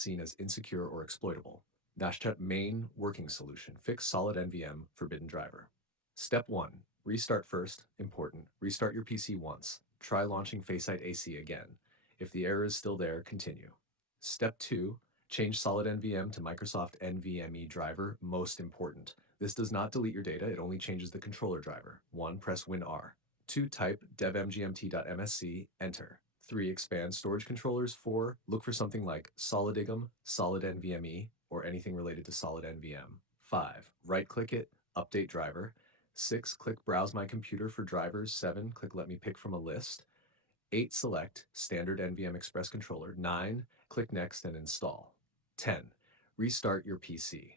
seen as insecure or exploitable. Dashtut main working solution. Fix solid NVM forbidden driver. Step 1. Restart first. Important. Restart your PC once. Try launching Faceit AC again. If the error is still there, continue. Step 2. Change solid NVM to Microsoft NVMe driver. Most important. This does not delete your data, it only changes the controller driver. 1. Press WinR. 2. Type devmgmt.msc, enter. 3. Expand storage controllers. 4. Look for something like solidnvm, solid NVMe, or anything related to solid NVM. 5. Right-click it, update driver. 6. Click Browse My Computer for drivers. 7. Click Let Me Pick from a list. 8. Select Standard NVM Express Controller. 9. Click Next and install. 10. Restart your PC.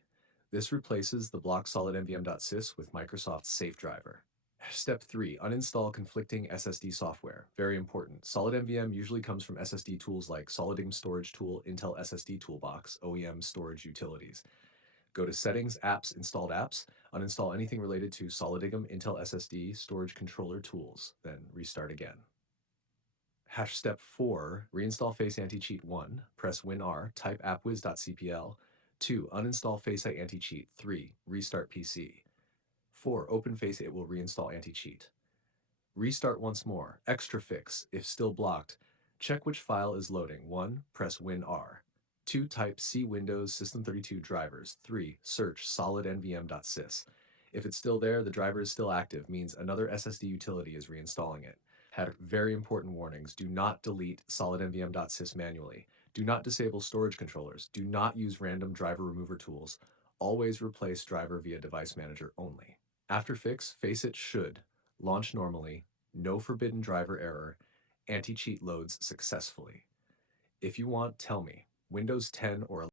This replaces the block solidnvm.sys with Microsoft's Safe driver. Step 3. Uninstall conflicting SSD software. Very important. SolidNVM usually comes from SSD tools like Solidum Storage Tool, Intel SSD Toolbox, OEM storage utilities. Go to Settings, Apps, Installed Apps, uninstall anything related to SolidIGM, Intel SSD, Storage Controller Tools, then restart again. Step 4, Reinstall Faceit Anti-Cheat 1, press WinR, type appwiz.cpl. 2. Uninstall Faceit Anti-Cheat. 3. Restart PC. 4. Open Faceit will reinstall anti-cheat. Restart once more. Extra fix. If still blocked, check which file is loading. 1. Press WinR. 2. Type C Windows System32 drivers. 3. Search solidnvm.sys. If it's still there, the driver is still active, means another SSD utility is reinstalling it. Had very important warnings. Do not delete solidnvm.sys manually. Do not disable storage controllers. Do not use random driver remover tools. Always replace driver via device manager only. After fix, Faceit should launch normally, no forbidden driver error, anti-cheat loads successfully. If you want, tell me. Windows 10 or